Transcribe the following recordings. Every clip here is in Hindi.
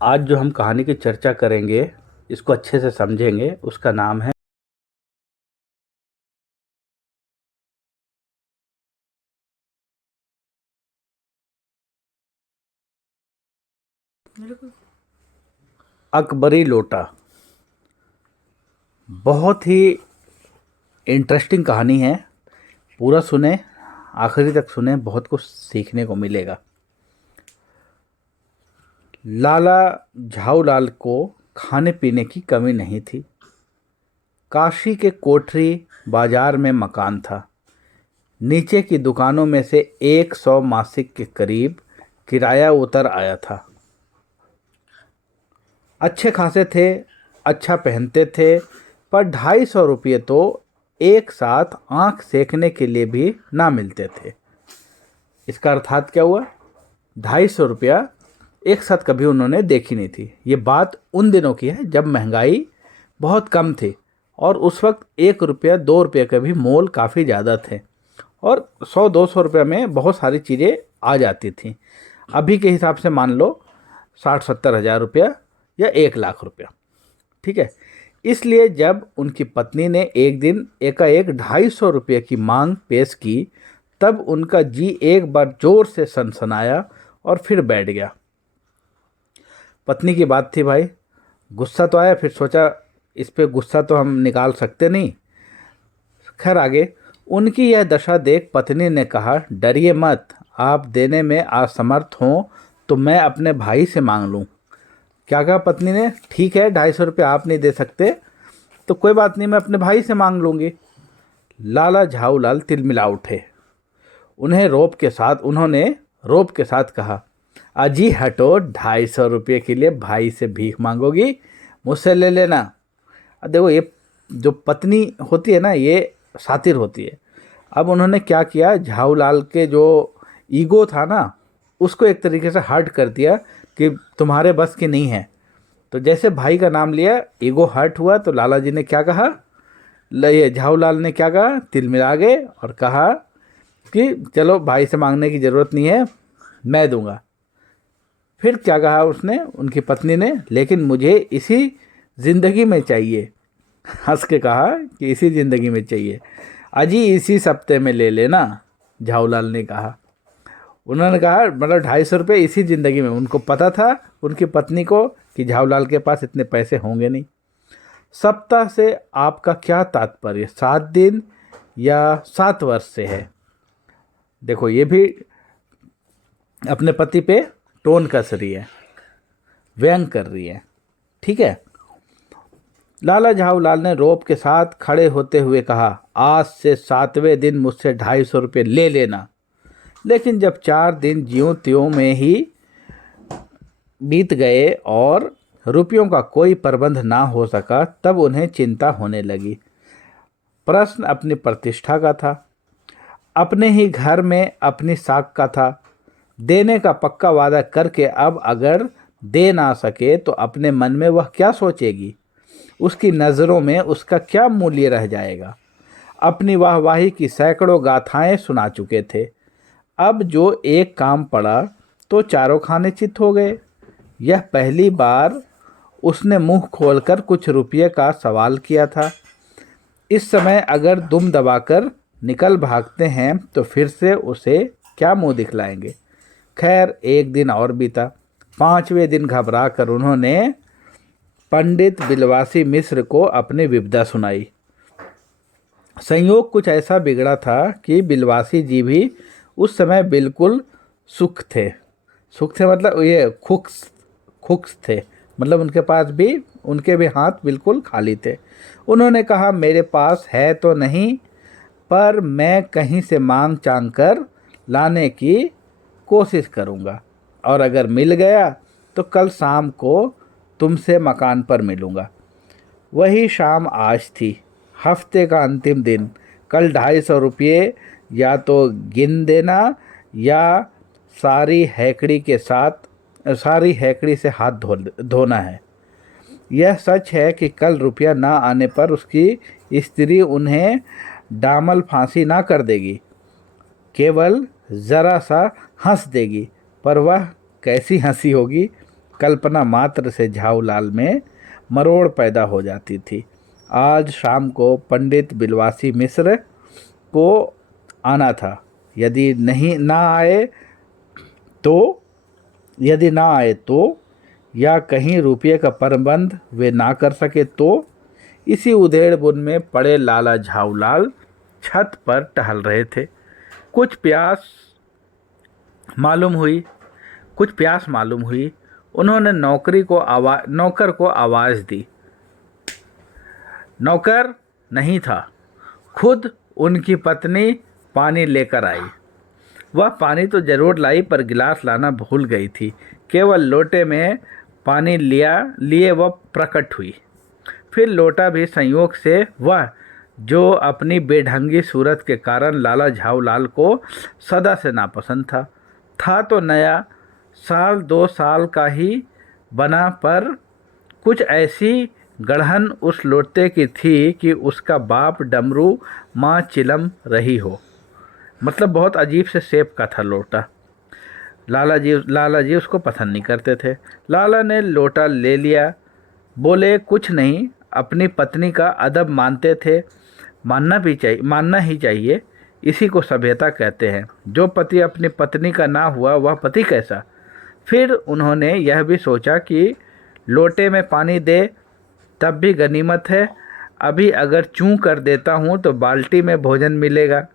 आज जो हम कहानी की चर्चा करेंगे, इसको अच्छे से समझेंगे। उसका नाम है अकबरी लोटा। बहुत ही इंटरेस्टिंग कहानी है। पूरा सुने, आखिरी तक सुने, बहुत कुछ सीखने को मिलेगा। लाला झाऊलाल को खाने पीने की कमी नहीं थी। काशी के कोठरी बाजार में मकान था। नीचे की दुकानों में से 100 मासिक के करीब किराया उतर आया था। अच्छे खासे थे, अच्छा पहनते थे, पर 250 रुपये तो एक साथ आंख सेकने के लिए भी ना मिलते थे। इसका अर्थात क्या हुआ? 250 रुपया एक साथ कभी उन्होंने देखी नहीं थी। ये बात उन दिनों की है जब महंगाई बहुत कम थी और उस वक्त 1 रुपया 2 रुपये का भी मोल काफ़ी ज़्यादा थे और 100-200 रुपये में बहुत सारी चीज़ें आ जाती थीं। अभी के हिसाब से मान लो 60-70 हज़ार रुपया या 1 लाख रुपया। ठीक है। इसलिए जब उनकी पत्नी ने एक दिन एकाएक 250 रुपये की मांग पेश की, तब उनका जी एक बार जोर से सनसनाया और फिर बैठ गया। पत्नी की बात थी भाई, गुस्सा तो आया, फिर सोचा इस पे गुस्सा तो हम निकाल सकते नहीं। खैर आगे, उनकी यह दशा देख पत्नी ने कहा, डरिए मत, आप देने में असमर्थ हों तो मैं अपने भाई से मांग लूँ। क्या कहा पत्नी ने? ठीक है, 250 रुपये आप नहीं दे सकते तो कोई बात नहीं, मैं अपने भाई से मांग लूँगी। लाला झाऊलाल तिलमिला उठे। उन्होंने रोब के साथ कहा, अजी हटो, 250 रुपये के लिए भाई से भीख मांगोगी? मुझसे ले लेना। अब देखो, ये जो पत्नी होती है ना, ये शातिर होती है। अब उन्होंने क्या किया, झाऊलाल के जो ईगो था ना, उसको एक तरीके से हर्ट कर दिया कि तुम्हारे बस की नहीं है। तो जैसे भाई का नाम लिया, ईगो हर्ट हुआ, तो लाला जी ने क्या कहा, ये झाऊलाल ने क्या कहा, तिलमिला गए और कहा कि चलो भाई से मांगने की ज़रूरत नहीं है, मैं दूंगा। फिर क्या कहा उसने, उनकी पत्नी ने, लेकिन मुझे इसी ज़िंदगी में चाहिए। हंस के कहा कि इसी ज़िंदगी में चाहिए। अजी इसी सप्ते में ले लेना, झाऊलाल ने कहा। उन्होंने कहा मतलब 250 रुपये इसी ज़िंदगी में। उनको पता था उनकी पत्नी को कि झाऊलाल के पास इतने पैसे होंगे नहीं। सप्ताह से आपका क्या तात्पर्य, 7 दिन या 7 वर्ष से है? देखो, ये भी अपने पति पे टोन कस रही है, व्यंग कर रही है। ठीक है। लाला झाऊलाल ने रोब के साथ खड़े होते हुए कहा, आज से 7वें दिन मुझसे 250 रुपये ले लेना। लेकिन जब 4 दिन ज्यों त्यों में ही बीत गए और रुपयों का कोई प्रबंध ना हो सका, तब उन्हें चिंता होने लगी। प्रश्न अपनी प्रतिष्ठा का था, अपने ही घर में अपनी साख का था। देने का पक्का वादा करके अब अगर दे ना सके तो अपने मन में वह क्या सोचेगी? उसकी नज़रों में उसका क्या मूल्य रह जाएगा? अपनी वाहवाही की सैकड़ों गाथाएं सुना चुके थे। अब जो एक काम पड़ा तो चारों खाने चित हो गए। यह पहली बार उसने मुंह खोलकर कुछ रुपये का सवाल किया था। इस समय अगर दुम दबाकर निकल भागते हैं तो फिर से उसे क्या मुंह दिखलाएंगे? खैर, एक दिन और बीता। 5वें दिन घबरा कर उन्होंने पंडित बिलवासी मिश्र को अपनी विपदा सुनाई। संयोग कुछ ऐसा बिगड़ा था कि बिलवासी जी भी उस समय बिल्कुल सुख थे। सुख थे मतलब ये खुक्स खुक्स थे, मतलब उनके पास भी, उनके भी हाथ बिल्कुल खाली थे। उन्होंने कहा, मेरे पास है तो नहीं, पर मैं कहीं से मांग चांग कर लाने की कोशिश करूँगा और अगर मिल गया तो कल शाम को तुमसे मकान पर मिलूँगा। वही शाम आज थी, हफ्ते का अंतिम दिन। कल 250 रुपये या तो गिन देना या सारी हैकड़ी से हाथ धोना है। यह सच है कि कल रुपया ना आने पर उसकी स्त्री उन्हें डामल फांसी ना कर देगी, केवल ज़रा सा हंस देगी, पर वह कैसी हंसी होगी, कल्पना मात्र से झाऊलाल में मरोड़ पैदा हो जाती थी। आज शाम को पंडित बिलवासी मिश्र को आना था। यदि ना आए तो या कहीं रुपये का प्रबंध वे ना कर सके तो। इसी उधेड़ बुन में पड़े लाला झाऊलाल छत पर टहल रहे थे। कुछ प्यास मालूम हुई। उन्होंने नौकर को आवाज़ दी। नौकर नहीं था, खुद उनकी पत्नी पानी लेकर आई। वह पानी तो जरूर लाई पर गिलास लाना भूल गई थी। केवल लोटे में पानी लिए वह प्रकट हुई। फिर लोटा भी संयोग से वह जो अपनी बेढंगी सूरत के कारण लाला झाऊलाल को सदा से नापसंद था तो नया, 1-2 साल का ही बना, पर कुछ ऐसी गढ़न उस लोटे की थी कि उसका बाप डमरू, माँ चिलम रही हो। मतलब बहुत अजीब से शेप का था लोटा। लाला जी उसको पसंद नहीं करते थे। लाला ने लोटा ले लिया, बोले कुछ नहीं, अपनी पत्नी का अदब मानते थे, मानना ही चाहिए, इसी को सभ्यता कहते हैं। जो पति अपनी पत्नी का ना हुआ वह पति कैसा। फिर उन्होंने यह भी सोचा कि लोटे में पानी दे तब भी गनीमत है। अभी अगर चूं कर देता हूँ तो बाल्टी में भोजन मिलेगा,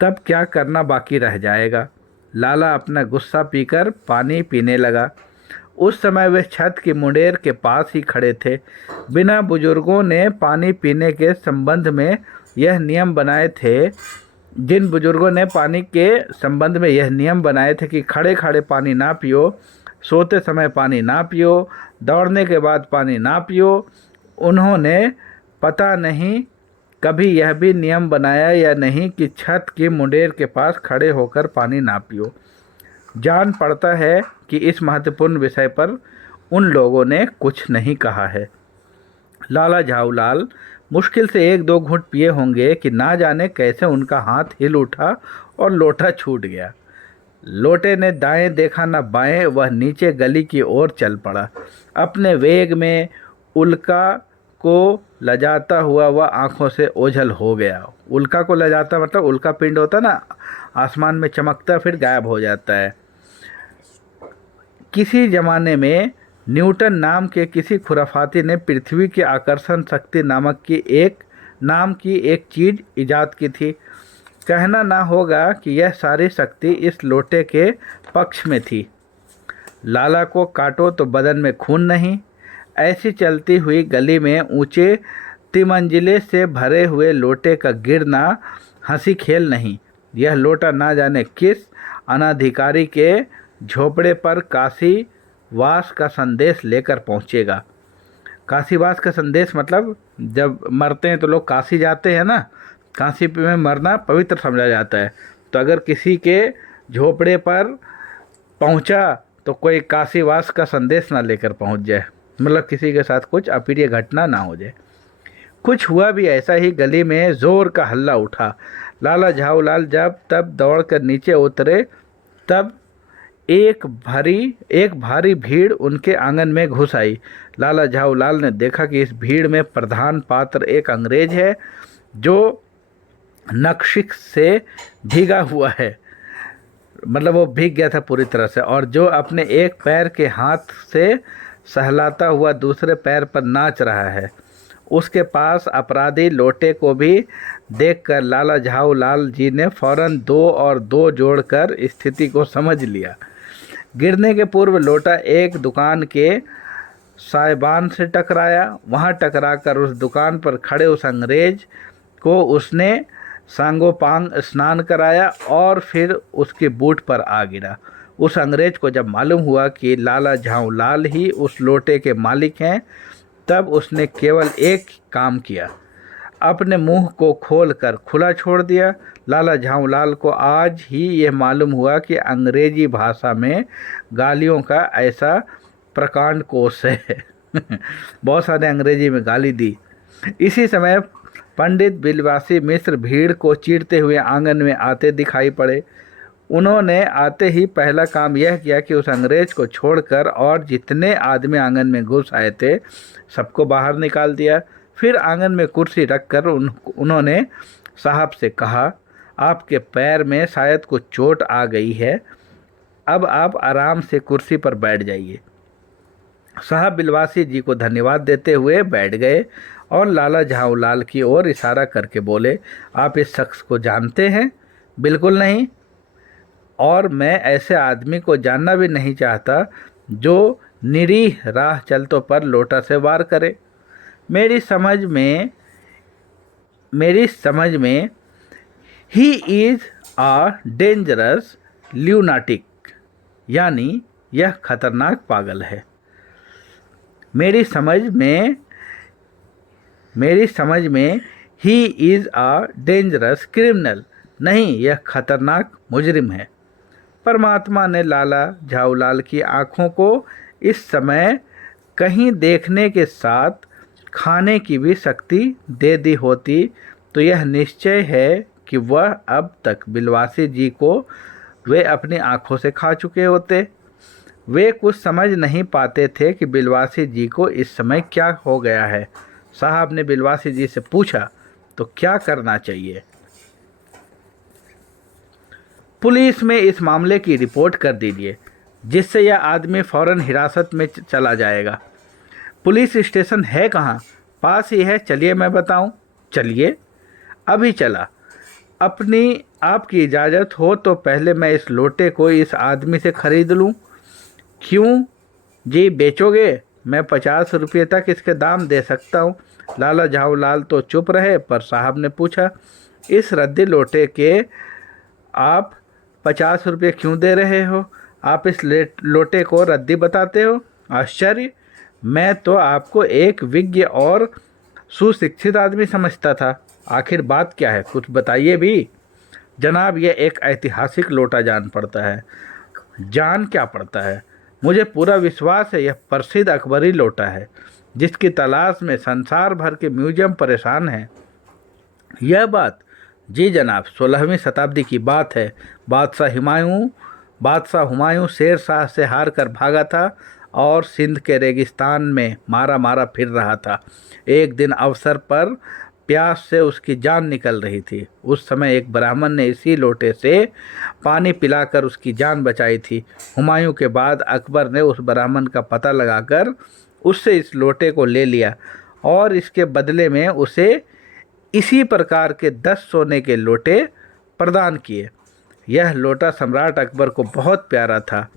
तब क्या करना बाकी रह जाएगा। लाला अपना गुस्सा पीकर पानी पीने लगा। उस समय वे छत की मुंडेर के पास ही खड़े थे। बिना बुजुर्गों ने पानी पीने के संबंध में यह नियम बनाए थे जिन बुजुर्गों ने पानी के संबंध में यह नियम बनाए थे कि खड़े खड़े पानी ना पियो, सोते समय पानी ना पियो, दौड़ने के बाद पानी ना पियो, उन्होंने पता नहीं कभी यह भी नियम बनाया या नहीं कि छत की मुंडेर के पास खड़े होकर पानी ना पियो। जान पड़ता है कि इस महत्वपूर्ण विषय पर उन लोगों ने कुछ नहीं कहा है। लाला झाऊलाल मुश्किल से 1-2 घूंट पिए होंगे कि ना जाने कैसे उनका हाथ हिल उठा और लोटा छूट गया। लोटे ने दाएं देखा न बाएं, वह नीचे गली की ओर चल पड़ा। अपने वेग में उल्का को लजाता हुआ वह आंखों से ओझल हो गया। उल्का को लजाता मतलब उल्का पिंड होता ना, आसमान में चमकता फिर गायब हो जाता है। किसी ज़माने में न्यूटन नाम के किसी खुराफाती ने पृथ्वी की आकर्षण शक्ति नाम की एक चीज़ इजाद की थी। कहना ना होगा कि यह सारी शक्ति इस लोटे के पक्ष में थी। लाला को काटो तो बदन में खून नहीं। ऐसी चलती हुई गली में ऊंचे तिमंजिले से भरे हुए लोटे का गिरना हंसी खेल नहीं। यह लोटा ना जाने किस अनाधिकारी के झोपड़े पर काशीवास का संदेश लेकर पहुंचेगा। काशीवास का संदेश मतलब जब मरते हैं तो लोग काशी जाते हैं ना, काशी में मरना पवित्र समझा जाता है। तो अगर किसी के झोपड़े पर पहुंचा तो कोई काशीवास का संदेश ना लेकर पहुंच जाए, मतलब किसी के साथ कुछ अप्रिय घटना ना हो जाए। कुछ हुआ भी ऐसा ही। गली में जोर का हल्ला उठा। लाला झाऊलाल जब तब दौड़कर नीचे उतरे तब एक भारी भीड़ उनके आंगन में घुस आई। लाला झाऊलाल ने देखा कि इस भीड़ में प्रधान पात्र एक अंग्रेज है जो नक्शिक से भीगा हुआ है, मतलब वो भीग गया था पूरी तरह से, और जो अपने एक पैर के हाथ से सहलाता हुआ दूसरे पैर पर नाच रहा है। उसके पास अपराधी लोटे को भी देखकर लाला झाऊलाल जी ने फौरन 2 और 2 जोड़कर स्थिति को समझ लिया। गिरने के पूर्व लोटा एक दुकान के साइबान से टकराया। वहां टकराकर उस दुकान पर खड़े उस अंग्रेज को उसने सांगोपांग स्नान कराया और फिर उसके बूट पर आ गिरा। उस अंग्रेज को जब मालूम हुआ कि लाला झाऊलाल ही उस लोटे के मालिक हैं, तब उसने केवल एक काम किया, अपने मुंह को खोलकर खुला छोड़ दिया। लाला झाऊलाल को आज ही यह मालूम हुआ कि अंग्रेजी भाषा में गालियों का ऐसा प्रकांड कोश है। बहुत सारे अंग्रेजी में गाली दी। इसी समय पंडित बिलवासी मिश्र भीड़ को चीरते हुए आंगन में आते दिखाई पड़े। उन्होंने आते ही पहला काम यह किया कि उस अंग्रेज को छोड़कर और जितने आदमी आंगन में घुस आए थे सबको बाहर निकाल दिया। फिर आंगन में कुर्सी रखकर उन्होंने साहब से कहा, आपके पैर में शायद कुछ चोट आ गई है, अब आप आराम से कुर्सी पर बैठ जाइए। साहब बिलवासी जी को धन्यवाद देते हुए बैठ गए और लाला झाऊलाल की ओर इशारा करके बोले, आप इस शख्स को जानते हैं? बिल्कुल नहीं, और मैं ऐसे आदमी को जानना भी नहीं चाहता जो निरीह राह चलतों पर लोटा से वार करे। मेरी समझ में ही इज़ आ डेंजरस ल्यूनाटिक, यानी यह खतरनाक पागल है। मेरी समझ में he is a dangerous criminal, नहीं, यह खतरनाक मुजरिम है। परमात्मा ने लाला झाऊलाल की आँखों को इस समय कहीं देखने के साथ खाने की भी शक्ति दे दी होती तो यह निश्चय है कि वह अब तक बिलवासी जी को वे अपनी आँखों से खा चुके होते। वे कुछ समझ नहीं पाते थे कि बिलवासी जी को इस समय क्या हो गया है। साहब ने बिलवासी जी से पूछा, तो क्या करना चाहिए? पुलिस में इस मामले की रिपोर्ट कर दीजिए, जिससे यह आदमी फौरन हिरासत में चला जाएगा। पुलिस स्टेशन है कहाँ? पास ही है, चलिए मैं बताऊं। चलिए। अभी चला। आपकी इजाज़त हो तो पहले मैं इस लोटे को इस आदमी से खरीद लूं। क्यों जी, बेचोगे? मैं 50 रुपये तक इसके दाम दे सकता हूँ। लाला झाऊलाल तो चुप रहे, पर साहब ने पूछा, इस रद्दी लोटे के आप 50 रुपये क्यों दे रहे हो? आप इस लोटे को रद्दी बताते हो? आश्चर्य, मैं तो आपको एक विज्ञ और सुशिक्षित आदमी समझता था। आखिर बात क्या है, कुछ बताइए भी। जनाब, यह एक ऐतिहासिक लोटा जान पड़ता है। जान क्या पड़ता है? मुझे पूरा विश्वास है यह प्रसिद्ध अकबरी लोटा है, जिसकी तलाश में संसार भर के म्यूजियम परेशान हैं। यह बात? जी जनाब, 16वीं शताब्दी की बात है। बादशाह हुमायूं शेर शाह से हार कर भागा था और सिंध के रेगिस्तान में मारा फिर रहा था। एक दिन अवसर पर प्यास से उसकी जान निकल रही थी। उस समय एक ब्राह्मण ने इसी लोटे से पानी पिलाकर उसकी जान बचाई थी। हुमायूं के बाद अकबर ने उस ब्राह्मण का पता लगाकर उससे इस लोटे को ले लिया और इसके बदले में उसे इसी प्रकार के 10 सोने के लोटे प्रदान किए। यह लोटा सम्राट अकबर को बहुत प्यारा था,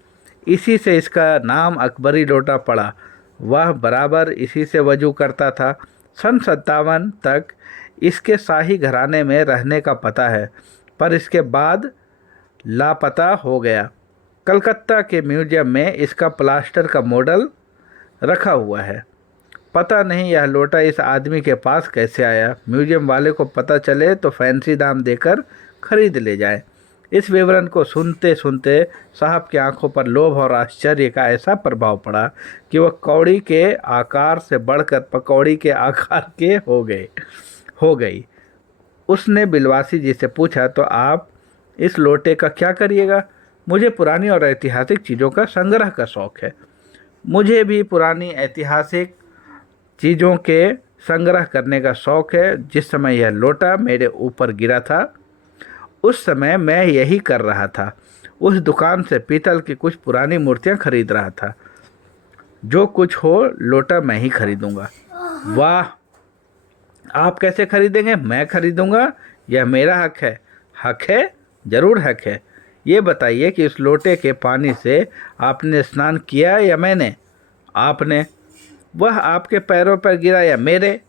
इसी से इसका नाम अकबरी लोटा पड़ा। वह बराबर इसी से वजू करता था। सन 57 तक इसके शाही घराने में रहने का पता है, पर इसके बाद लापता हो गया। कलकत्ता के म्यूजियम में इसका प्लास्टर का मॉडल रखा हुआ है। पता नहीं यह लोटा इस आदमी के पास कैसे आया। म्यूजियम वाले को पता चले तो फैंसी दाम देकर खरीद ले जाए। इस विवरण को सुनते सुनते साहब की आंखों पर लोभ और आश्चर्य का ऐसा प्रभाव पड़ा कि वह कौड़ी के आकार से बढ़कर पकौड़ी के आकार के हो गई। उसने बिलवासी जी से पूछा, तो आप इस लोटे का क्या करिएगा? मुझे पुरानी और ऐतिहासिक चीज़ों का संग्रह का शौक़ है। मुझे भी पुरानी ऐतिहासिक चीज़ों के संग्रह करने का शौक़ है। जिस समय यह लोटा मेरे ऊपर गिरा था उस समय मैं यही कर रहा था। उस दुकान से पीतल की कुछ पुरानी मूर्तियां खरीद रहा था। जो कुछ हो लोटा मैं ही खरीदूंगा। वाह, आप कैसे खरीदेंगे? मैं खरीदूंगा, यह मेरा हक है। हक है? ज़रूर हक है। ये बताइए कि इस लोटे के पानी से आपने स्नान किया या मैंने? आपने। वह आपके पैरों पर गिरा या मेरे?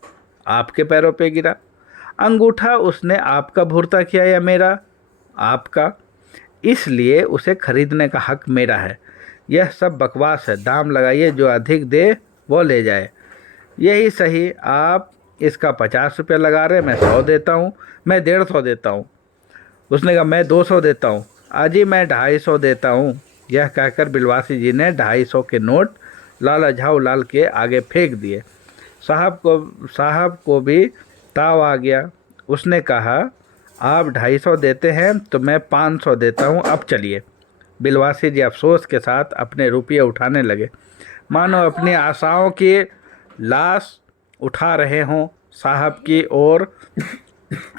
आपके पैरों पर गिरा। अंगूठा उसने आपका भुरता किया या मेरा? आपका। इसलिए उसे खरीदने का हक मेरा है। यह सब बकवास है। दाम लगाइए, जो अधिक दे वो ले जाए। यही सही, आप इसका 50 रुपये लगा रहे, मैं 100 देता हूँ। मैं 150 देता हूँ। उसने कहा मैं 200 देता हूँ। अजी मैं 250 देता हूँ। यह कहकर बिलवासी जी ने 250 के नोट लाला झाऊलाल के आगे फेंक दिए। साहब को भी ताव आ गया। उसने कहा, आप 250 देते हैं तो मैं 500 देता हूँ, अब चलिए। बिलवासी जी अफसोस के साथ अपने रुपये उठाने लगे, मानो अपनी आशाओं की लाश उठा रहे हों। साहब की ओर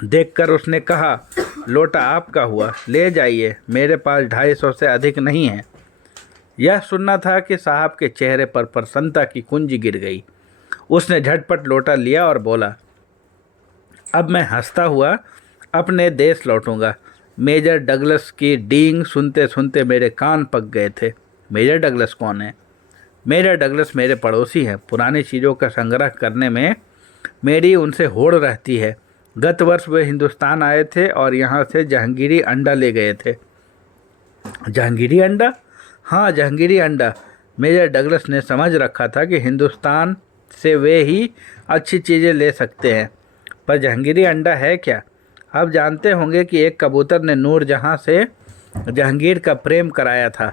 देखकर उसने कहा, लोटा आपका हुआ, ले जाइए, मेरे पास 250 से अधिक नहीं है। यह सुनना था कि साहब के चेहरे पर प्रसन्नता की कुंजी गिर गई। उसने झटपट लोटा लिया और बोला, अब मैं हंसता हुआ अपने देश लौटूंगा। मेजर डगलस की डींग सुनते सुनते मेरे कान पक गए थे। मेजर डगलस कौन है? मेजर डगलस मेरे पड़ोसी हैं। पुरानी चीज़ों का संग्रह करने में मेरी उनसे होड़ रहती है। गत वर्ष वे हिंदुस्तान आए थे और यहाँ से जहांगीरी अंडा ले गए थे। जहांगीरी अंडा? हाँ, जहांगीरी अंडा। मेजर डगलस ने समझ रखा था कि हिंदुस्तान से वे ही अच्छी चीज़ें ले सकते हैं, पर जहांगीरी अंडा है क्या? आप जानते होंगे कि एक कबूतर ने नूरजहाँ से जहांगीर का प्रेम कराया था।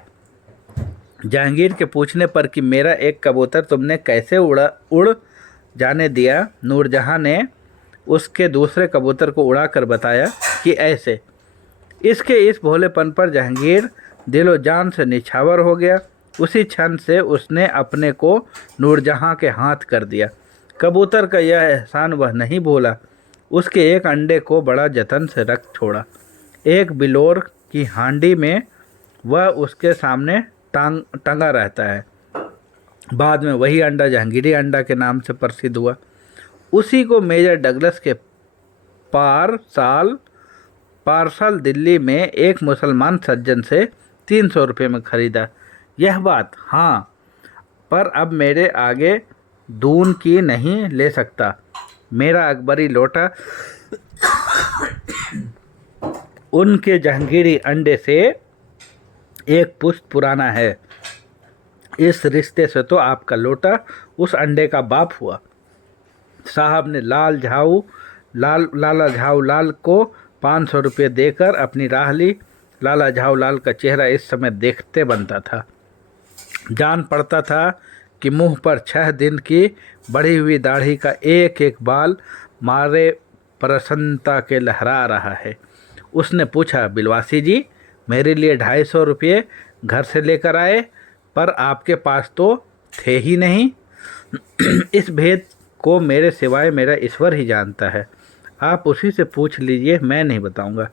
जहांगीर के पूछने पर कि मेरा एक कबूतर तुमने कैसे उड़ जाने दिया, नूरजहाँ ने उसके दूसरे कबूतर को उड़ाकर बताया कि ऐसे। इसके इस भोलेपन पर जहांगीर दिलो जान से निछावर हो गया। उसी क्षण से उसने अपने को नूरजहाँ के हाथ कर दिया। कबूतर का यह एहसान वह नहीं भूला। उसके एक अंडे को बड़ा जतन से रख छोड़ा। एक बिलोर की हांडी में वह उसके सामने टंगा रहता है। बाद में वही अंडा जहांगीरी अंडा के नाम से प्रसिद्ध हुआ। उसी को मेजर डगलस के पार्सल दिल्ली में एक मुसलमान सज्जन से 300 रुपये में खरीदा। यह बात? हाँ, पर अब मेरे आगे दून की नहीं ले सकता। मेरा अकबरी लोटा उनके जहांगीरी अंडे से एक पुश्त पुराना है। इस रिश्ते से तो आपका लोटा उस अंडे का बाप हुआ। साहब ने लाला झाऊ लाल को 500 रुपये देकर अपनी राह ली। लाला झाऊ लाल का चेहरा इस समय देखते बनता था। जान पड़ता था कि मुंह पर 6 दिन की बढ़ी हुई दाढ़ी का एक एक बाल मारे प्रसन्नता के लहरा रहा है। उसने पूछा, बिलवासी जी, मेरे लिए 250 रुपये घर से लेकर आए, पर आपके पास तो थे ही नहीं। इस भेद को मेरे सिवाय मेरा ईश्वर ही जानता है। आप उसी से पूछ लीजिए, मैं नहीं बताऊंगा।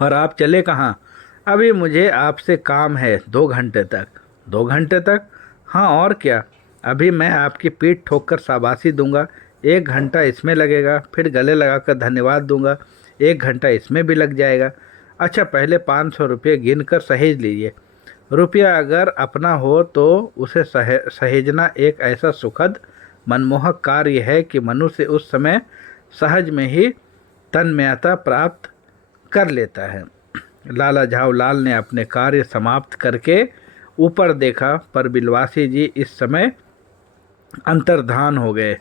पर आप चले कहाँ? अभी मुझे आपसे काम है 2 घंटे तक। 2 घंटे तक? हाँ, और क्या। अभी मैं आपकी पीठ ठोक कर शाबाशी दूंगा। 1 घंटा इसमें लगेगा, फिर गले लगाकर धन्यवाद दूंगा। 1 घंटा इसमें भी लग जाएगा। अच्छा, पहले 500 रुपये गिन कर सहेज लीजिए। रुपया अगर अपना हो तो उसे सहेजना एक ऐसा सुखद मनमोहक कार्य है कि मनुष्य उस समय सहज में ही तन्मयता प्राप्त कर लेता है। लाला झाऊ लाल ने अपने कार्य समाप्त करके ऊपर देखा, पर बिलवासी जी इस समय अंतर्धान हो गए।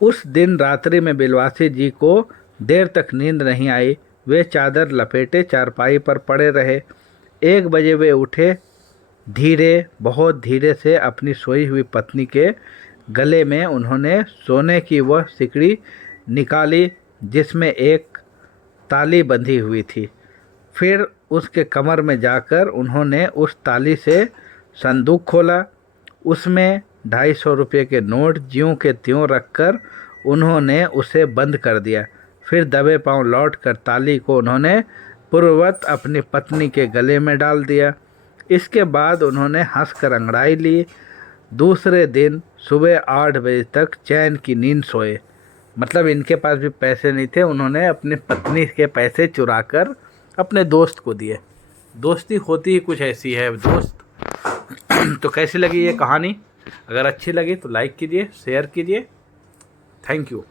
उस दिन रात्रि में बिलवासी जी को देर तक नींद नहीं आई। वे चादर लपेटे चारपाई पर पड़े रहे। 1 बजे वे उठे। बहुत धीरे से अपनी सोई हुई पत्नी के गले में उन्होंने सोने की वह सिकड़ी निकाली जिसमें एक ताली बंधी हुई थी। फिर उसके कमर में जाकर उन्होंने उस ताली से संदूक खोला। उसमें 250 रुपये के नोट ज्यों के त्यों रखकर उन्होंने उसे बंद कर दिया। फिर दबे पांव लौटकर ताली को उन्होंने पूर्ववत अपनी पत्नी के गले में डाल दिया। इसके बाद उन्होंने हंसकर अंगड़ाई ली। दूसरे दिन सुबह 8 बजे तक चैन की नींद सोए। मतलब इनके पास भी पैसे नहीं थे, उन्होंने अपनी पत्नी के पैसे चुराकर अपने दोस्त को दिए। दोस्ती होती ही कुछ ऐसी है दोस्त। तो कैसी लगी ये कहानी? अगर अच्छी लगी तो लाइक कीजिए, शेयर कीजिए। Thank you.